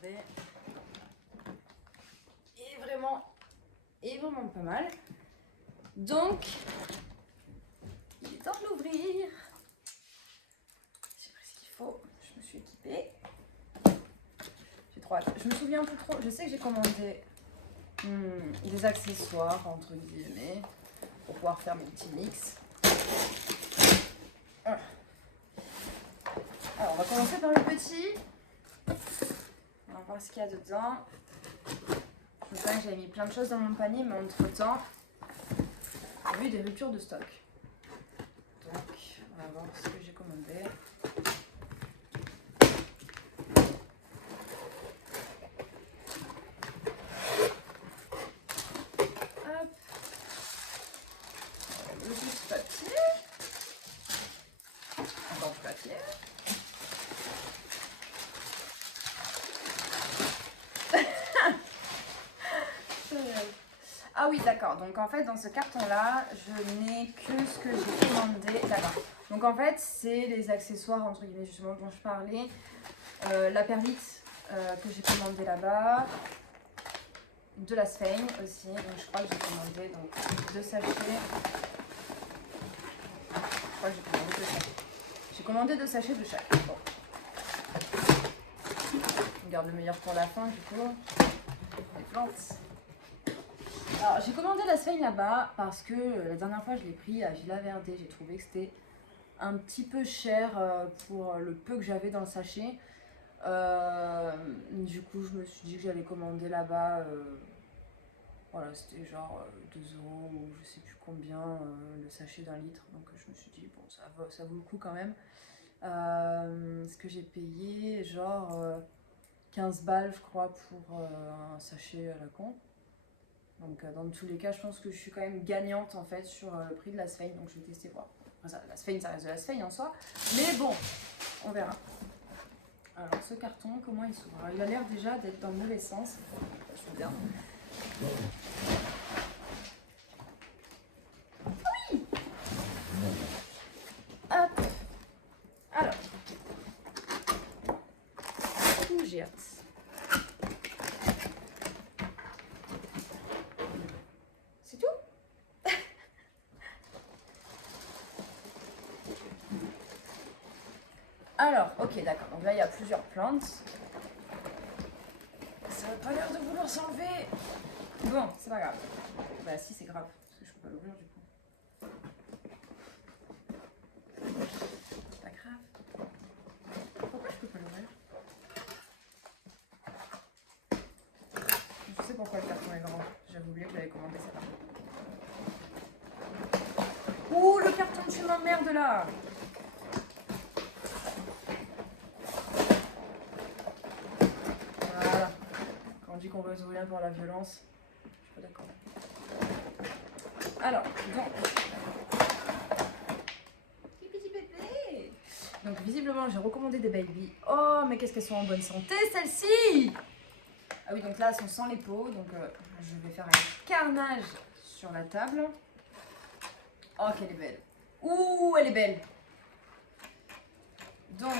regardez. Et vraiment pas mal. Donc, il est temps de l'ouvrir. J'ai pris ce qu'il faut. Je me suis équipée. J'ai trop hâte. Je me souviens plus trop. Je sais que j'ai commandé des accessoires, entre guillemets, pour pouvoir faire mes petits mix. Alors, on va commencer par le petit. On va voir ce qu'il y a dedans. Je me souviens que j'avais mis plein de choses dans mon panier, mais entre-temps, j'ai eu des ruptures de stock. Donc, on va voir ce que j'ai commandé. Hop. Le bout de papier. Encore du papier. Ah oui, d'accord. Donc en fait, dans ce carton-là, je n'ai que ce que j'ai commandé là-bas. Donc en fait, c'est les accessoires, entre guillemets, justement, dont je parlais. La perlite que j'ai commandé là-bas. De la Sphane aussi. Donc je crois que j'ai commandé donc, 2 sachets. Je crois que j'ai commandé 2 sachets. J'ai commandé 2 sachets de chaque. Bon. On garde le meilleur pour la fin, du coup. Les plantes. Alors, j'ai commandé la Sphane là-bas parce que la dernière fois je l'ai pris à Villa Verde. J'ai trouvé que c'était un petit peu cher pour le peu que j'avais dans le sachet. Du coup, je me suis dit que j'allais commander là-bas. Voilà, c'était genre 2 € ou je sais plus combien le sachet d'1 litre. Donc, je me suis dit, bon, ça vaut le coup quand même. Ce que j'ai payé, genre 15 balles, je crois, pour un sachet à la con. Donc dans tous les cas, je pense que je suis quand même gagnante en fait sur le prix de la Sphane. Donc je vais tester voir. Enfin, la Sphane, ça reste de la Sphane en soi. Mais bon, on verra. Alors ce carton, comment il s'ouvre? Il a l'air déjà d'être dans le mauvais sens. Je suis bien. Oui. Hop. Alors. Ouh, j'ai hâte. C'est tout? Alors, ok, d'accord. Donc là, il y a plusieurs plantes. Ça n'a pas l'air de vouloir s'enlever. Bon, c'est pas grave. Bah si, c'est grave. Parce que je peux pas l'ouvrir du coup. C'est pas grave. Pourquoi je peux pas l'ouvrir? Je sais pourquoi le carton est grand. J'avais oublié que j'avais commandé ça. Ouh, le carton, tu m'emmerdes là. Voilà. Quand on dit qu'on veut se rien par la violence, je suis pas d'accord. Alors, petit bébé. Donc visiblement, j'ai recommandé des baby. Oh, mais qu'est-ce qu'elles sont en bonne santé, celles-ci! Ah oui, donc là, elles sont sans les peaux. Donc je vais faire un carnage sur la table. Oh, qu'elle est belle. Ouh, elle est belle. Donc,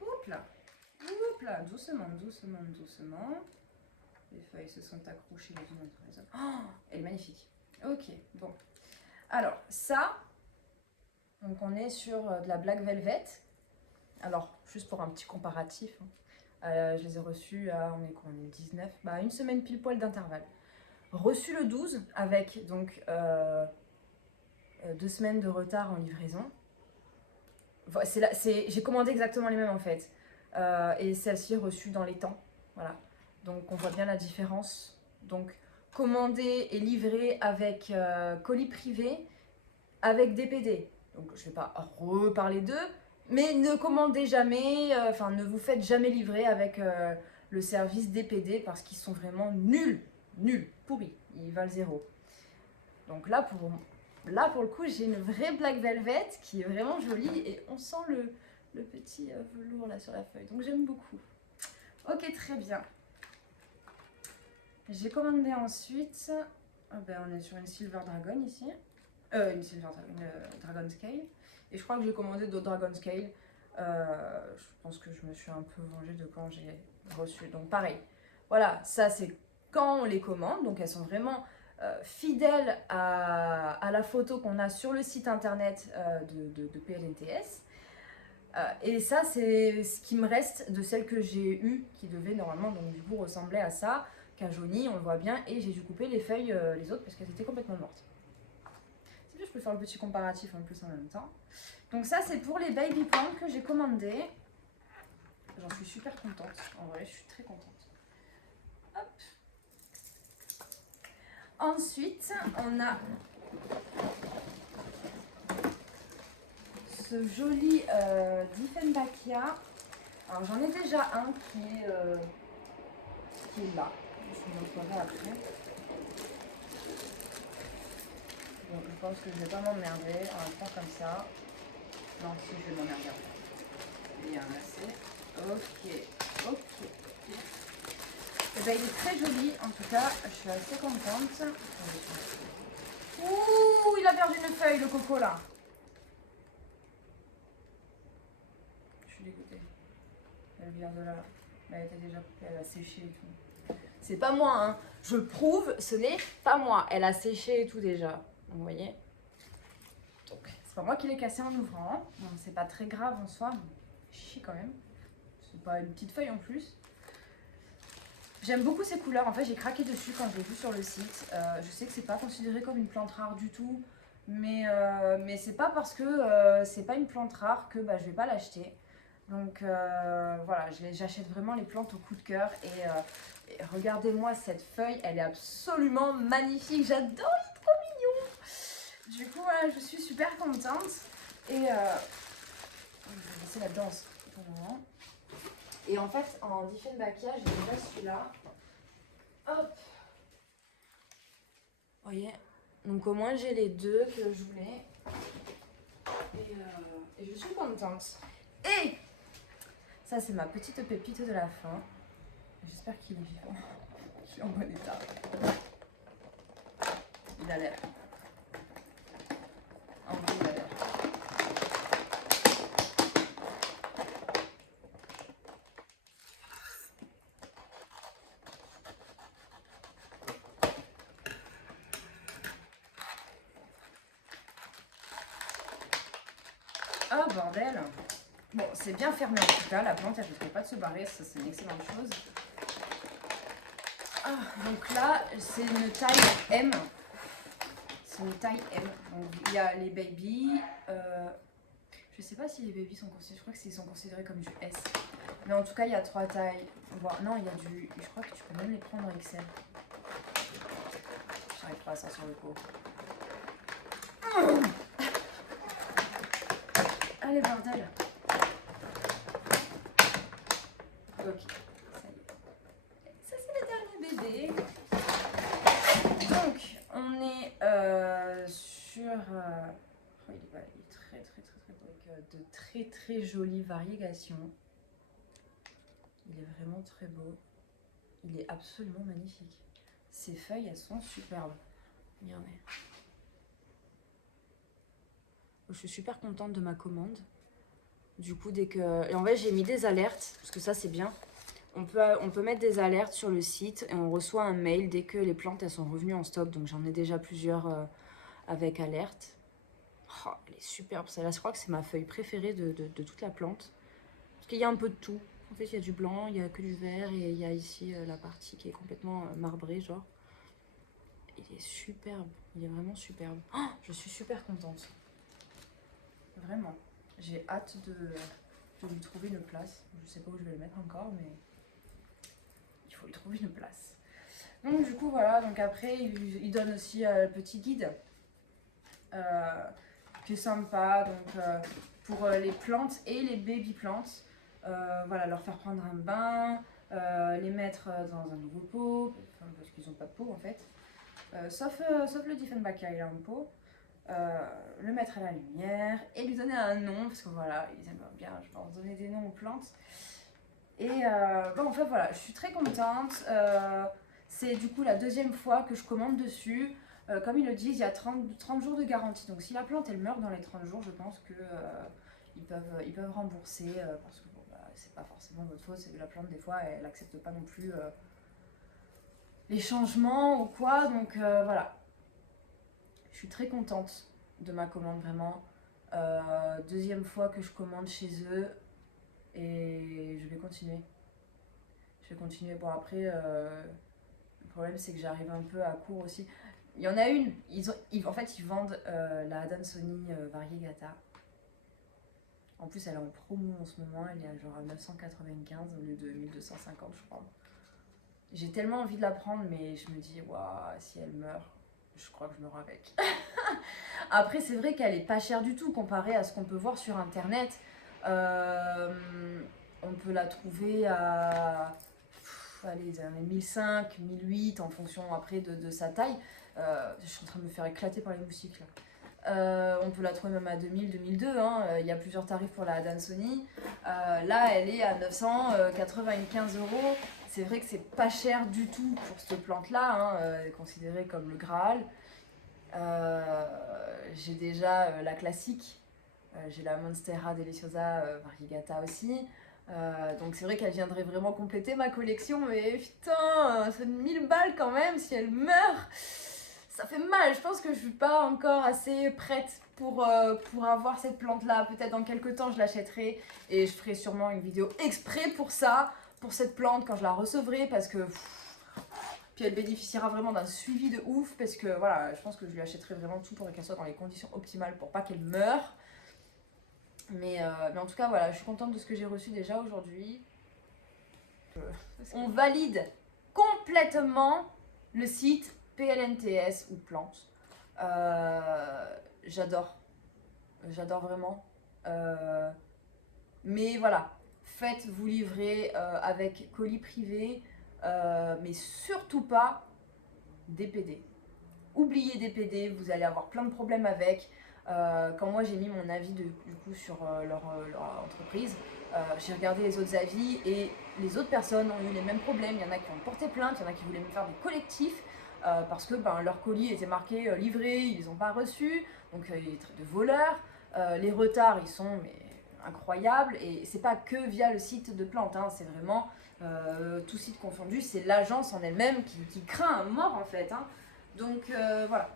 oups là, doucement. Les feuilles se sont accrochées les unes entre les autres. Oh, elle est magnifique. Ok, bon. Alors, ça, donc on est sur de la Black Velvet. Alors, juste pour un petit comparatif, je les ai reçus à, on est 19, bah, une semaine pile poil d'intervalle. Reçu le 12 avec donc 2 semaines de retard en livraison. J'ai commandé exactement les mêmes en fait. Et celle-ci reçue dans les temps. Voilà. Donc on voit bien la différence. Donc commandé et livré avec colis privé, avec DPD. Donc je ne vais pas reparler d'eux, mais ne commandez jamais, enfin ne vous faites jamais livrer avec le service DPD parce qu'ils sont vraiment nuls, pourris. Ils valent 0. Donc là pour le coup, j'ai une vraie Black Velvet qui est vraiment jolie et on sent le petit velours là sur la feuille. Donc j'aime beaucoup. Ok, très bien. J'ai commandé ensuite, on est sur une Silver Dragon ici. Une Dragon Scale. Et je crois que j'ai commandé d'autres Dragon Scale. Je pense que je me suis un peu vengée de quand j'ai reçu. Donc pareil, voilà, ça c'est quand on les commande. Donc elles sont vraiment fidèles à la photo qu'on a sur le site internet de PLNTS. Et ça c'est ce qui me reste de celles que j'ai eues, qui devaient normalement donc du coup ressembler à ça, qu'à jauni, on le voit bien. Et j'ai dû couper les feuilles, les autres, parce qu'elles étaient complètement mortes. Si je peux faire le petit comparatif en plus en même temps. Donc ça c'est pour les baby plants que j'ai commandés. J'en suis super contente, en vrai je suis très contente. Hop. Ensuite on a ce joli Diefenbachia. Alors j'en ai déjà un qui est là, je vous montrerai après. Donc je pense que je vais pas m'emmerder, on va le faire comme ça. Non, si je vais m'emmerder. Bien, assez. Ok, ok. Et ben, il est très joli, en tout cas, je suis assez contente. Ouh, il a perdu une feuille, le coco là. Je suis dégoûtée. Elle vient de là. Elle était déjà coupée, elle a séché et tout. C'est pas moi, hein. Je prouve, ce n'est pas moi. Elle a séché et tout déjà. Vous voyez. Donc, c'est pas moi qui l'ai cassé en ouvrant. Bon, c'est pas très grave en soi, mais chie quand même. C'est pas une petite feuille en plus. J'aime beaucoup ces couleurs. En fait, j'ai craqué dessus quand je l'ai vu sur le site. Je sais que c'est pas considéré comme une plante rare du tout, mais c'est pas parce que c'est pas une plante rare que je vais pas l'acheter. Donc voilà, j'achète vraiment les plantes au coup de cœur. Et regardez-moi cette feuille, elle est absolument magnifique. J'adore, il est trop mignon. Du coup, voilà, je suis super contente. Et je vais laisser la danse pour le moment. Et en fait, en Diefenbachia, j'ai déjà celui-là. Hop. Vous voyez. Donc au moins, j'ai les deux que je voulais. Et je suis contente. Et ça, c'est ma petite pépite de la fin. J'espère qu'il est vivant. Je suis en bon état. Il a l'air. En vrai, il a l'air. Ah bordel. Bon, c'est bien fermé en tout cas, la plante elle ne risque pas de se barrer, ça c'est une excellente chose. Ah, donc là, c'est une taille M. C'est une taille M. Donc il y a les baby. Je sais pas si les baby sont considérés, je crois qu'ils sont considérés comme du S. Mais en tout cas, il y a 3 tailles. Non, il y a du. Je crois que tu peux même les prendre en XL. J'arrive pas à ça sur le coup. Allez, bordel. Ok, ça y est. Ça, c'est le dernier bébé. Donc, on est sur. Oh, il est très, très, très, très beau. Avec de très, très jolies variégations. Il est vraiment très beau. Il est absolument magnifique. Ces feuilles, elles sont superbes. Regardez. Je suis super contente de ma commande. Du coup, dès que... Et en fait, j'ai mis des alertes, parce que ça, c'est bien. On peut mettre des alertes sur le site et on reçoit un mail dès que les plantes, elles sont revenues en stock. Donc, j'en ai déjà plusieurs avec alerte. Oh, elle est superbe. Celle-là, je crois que c'est ma feuille préférée de toute la plante. Parce qu'il y a un peu de tout. En fait, il y a du blanc, il y a que du vert et il y a ici la partie qui est complètement marbrée, genre. Il est superbe. Il est vraiment superbe. Oh, je suis super contente. Vraiment. J'ai hâte de lui trouver une place. Je sais pas où je vais le mettre encore, mais il faut lui trouver une place. Donc du coup, voilà. Donc après, il donne aussi le petit guide. Qui est sympa. Donc pour les plantes et les baby plantes. Voilà, leur faire prendre un bain. Les mettre dans un nouveau pot. Enfin, parce qu'ils n'ont pas de pot en fait. Sauf le Diefenbachia, il a un pot. Le mettre à la lumière et lui donner un nom, parce que voilà, ils aiment bien, je pense, donner des noms aux plantes. Et bon, en fait, voilà, je suis très contente. C'est du coup la deuxième fois que je commande dessus. Comme ils le disent, il y a 30 jours de garantie. Donc si la plante, elle meurt dans les 30 jours, je pense que ils peuvent rembourser parce que bon, bah, c'est pas forcément votre faute, c'est que la plante des fois elle accepte pas non plus les changements ou quoi, donc voilà. Je suis très contente de ma commande vraiment. Deuxième fois que je commande chez eux et je vais continuer. Je vais continuer. Bon après, le problème c'est que j'arrive un peu à court aussi. Il y en a une, en fait ils vendent la Adansonii Variegata. En plus elle est en promo en ce moment, elle est à genre à 995 au lieu de 1250 je crois. J'ai tellement envie de la prendre mais je me dis waouh, si elle meurt, je crois que je meurs avec. Après c'est vrai qu'elle est pas chère du tout comparée à ce qu'on peut voir sur internet. On peut la trouver à allez, 1005, 1008 en fonction après de sa taille. Je suis en train de me faire éclater par les moustiques là. On peut la trouver même à 2000, 2002. Hein. Il y a plusieurs tarifs pour la Adansonii. Là, elle est à 995 euros. C'est vrai que c'est pas cher du tout pour cette plante-là, hein, considérée comme le Graal. J'ai déjà la classique. J'ai la Monstera Deliciosa Variegata aussi. Donc c'est vrai qu'elle viendrait vraiment compléter ma collection, mais putain, c'est 1000 balles quand même si elle meurt. Ça fait mal, je pense que je suis pas encore assez prête pour avoir cette plante là. Peut-être dans quelques temps je l'achèterai et je ferai sûrement une vidéo exprès pour ça, pour cette plante quand je la recevrai parce que puis elle bénéficiera vraiment d'un suivi de ouf parce que voilà, je pense que je lui achèterai vraiment tout pour qu'elle soit dans les conditions optimales pour pas qu'elle meure. Mais en tout cas voilà, je suis contente de ce que j'ai reçu déjà aujourd'hui. On valide complètement le site PLNTS ou plantes. J'adore vraiment. Mais voilà, faites-vous livrer avec colis privé, mais surtout pas DPD. Oubliez DPD, vous allez avoir plein de problèmes avec. Quand moi j'ai mis mon avis du coup sur leur entreprise, j'ai regardé les autres avis et les autres personnes ont eu les mêmes problèmes. Il y en a qui ont porté plainte, il y en a qui voulaient me faire des collectifs parce que leur colis était marqué livré, ils les ont pas reçus, donc il est de voleurs. Les retards ils sont mais, incroyables et c'est pas que via le site de plantes, hein, c'est vraiment tout site confondu, c'est l'agence en elle-même qui craint un mort en fait. Hein. Donc voilà,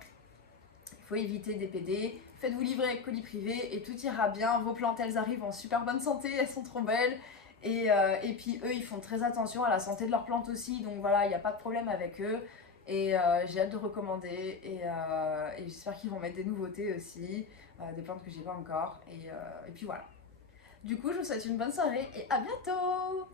il faut éviter des PD, faites-vous livrer avec colis privé et tout ira bien. Vos plantes elles arrivent en super bonne santé, elles sont trop belles. Et puis eux ils font très attention à la santé de leurs plantes aussi, donc voilà, il n'y a pas de problème avec eux. Et j'ai hâte de recommander et j'espère qu'ils vont mettre des nouveautés aussi, des plantes que j'ai pas encore. Et puis voilà. Du coup je vous souhaite une bonne soirée et à bientôt.